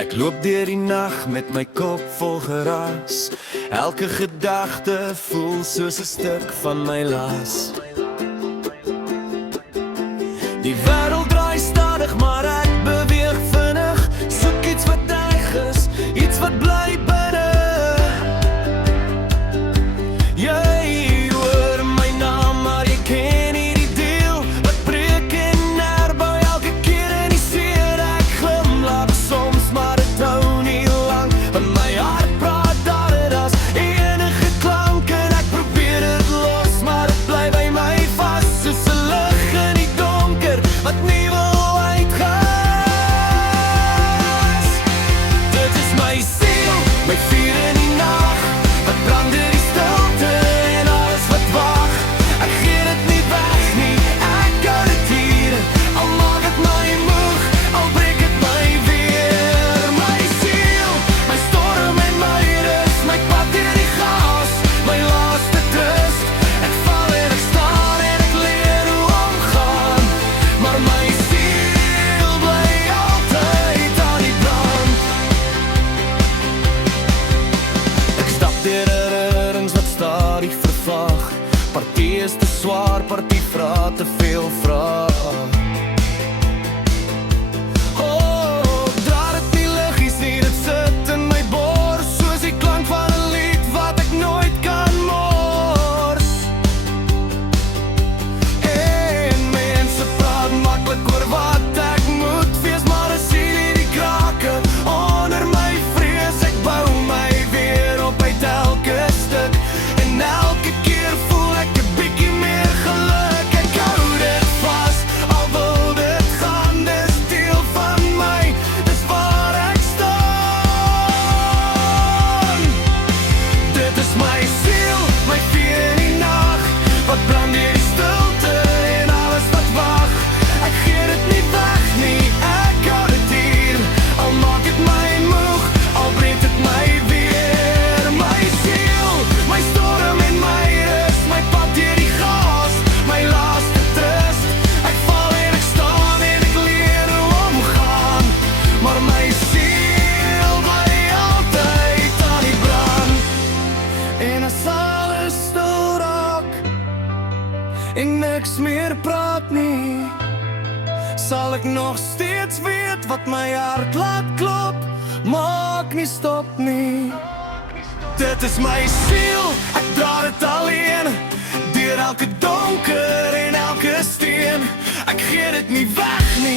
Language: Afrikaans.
Ek loop deur die nag met my kop vol geraas. Elke gedagte voel soos 'n stuk van my las. Die wêreld draai stadig, maar ek beweeg vinnig. Soek iets wat reg is, iets wat bly binne. Jy hoor my naam, maar jy ken nie die deel wat breek en herbou elke keer in die seer. Ek glimlach soms, maar dit hou nie lang, want my hart praat dat dit as enige klank. En ek probeer dit los, maar dit bly by my vas, soos 'n lig in die donker wat nie wil uitgas. Dit is my siel, my vuur in die nag, wat brand in die stilte en alles wat wag. Ek gee dit nie weg nie, ek hou dit hier, al maak het my moeg, al breek het my weer. My siel, my storm en my rus, my pad deur die chaos, my laaste trust. Ek val en ek staan en ek leer hoe omgaan, maar my siel bly altyd aan die brand. Ek stap deur herinnerings wat stadig vervaag. Party is te swaar, party vra te veel vrae. Oh, dra dit nie liggies nie, dit sit in my bors, soos die klank van 'n lied wat ek nooit kan mors. En mense praat maklik oor wat ek moet wees, maar as sien nie die krake onder my vrees. Ek bou my weer op uit elke stuk, en elke keer voel ek 'n bietjie meer geluk. Ek hou dit vas, al wil dit gaan, dis deel van my, dis waar ek staan. Dit is my siel, my vuur in die nag, wat brand deur die stilte en alles wat wag. Ek gee dit nie weg nie, ek hou dit hier, al maak het my moeg, al breek het my weer. My siel, my storm en my rus, my pad deur die chaos, my laaste trust. Ek val en ek staan en ek leer hoe omgaan, maar my siel bly altyd aan die brand. En as alles stil raak en niks meer praat nie, sal ek nog steeds weet wat my hart laat klop, maak nie stop nie. Dit is my siel, ek dra dit alleen, deur elke donker en elke steen. Ek gee dit nie weg nie.